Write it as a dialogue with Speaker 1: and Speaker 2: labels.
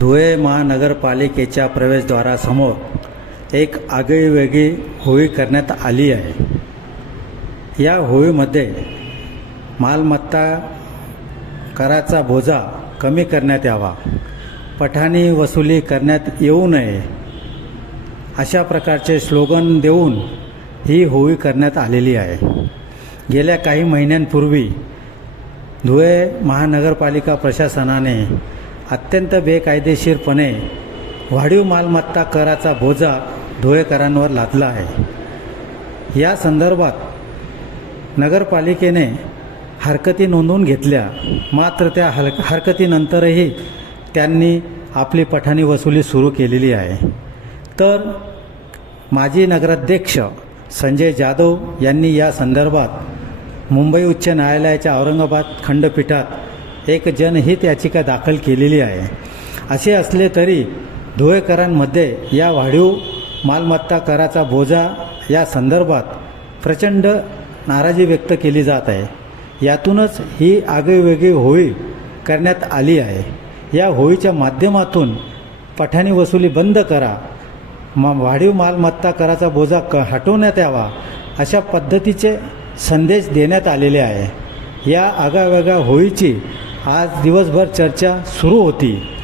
Speaker 1: धुळे महानगरपालिकेच्या प्रवेशद्वारासमोर एक आगळीवेगळी होळी करण्यात आली आहे. या होळीमध्ये मालमत्ता कराचा बोजा कमी करण्यात यावा. पठाणी वसुली करण्यात येऊ नये. अशा प्रकारचे स्लोगन देऊन ही होळी करण्यात आलेली आहे. गेल्या काही महिन्यांपूर्वी धुळे महानगरपालिका प्रशासनाने अत्यंत बेकायदेशीरपणे वाढीव मालमत्ता कराचा बोजा धुळेकरांवर लादला आहे. या संदर्भात नगरपालिकेने हरकती नोंदवून घेतल्या. मात्र त्या हर हरकतीनंतरही त्यांनी आपली पठाणी वसुली सुरू केलेली आहे. तर माजी नगराध्यक्ष संजय जाधव यांनी या संदर्भात मुंबई उच्च न्यायालयाच्या औरंगाबाद खंडपीठात एक जनहित याचिका दाखल केलेली आहे. असे असले तरी धुळेकरांमध्ये या वाढीव मालमत्ता कराचा बोजा या संदर्भात प्रचंड नाराजी व्यक्त केली जात आहे. यातूनच ही आगळीवेगळी होळी करण्यात आली आहे. या होळीच्या माध्यमातून पठाणी वसुली बंद करा मा वाढीव मालमत्ता कराचा बोजा क हटवण्यात यावा अशा पद्धतीचे संदेश देण्यात आलेले आहे. या आगळ्यावेगळ्या होळीची आज दिवसभर चर्चा सुरू होती.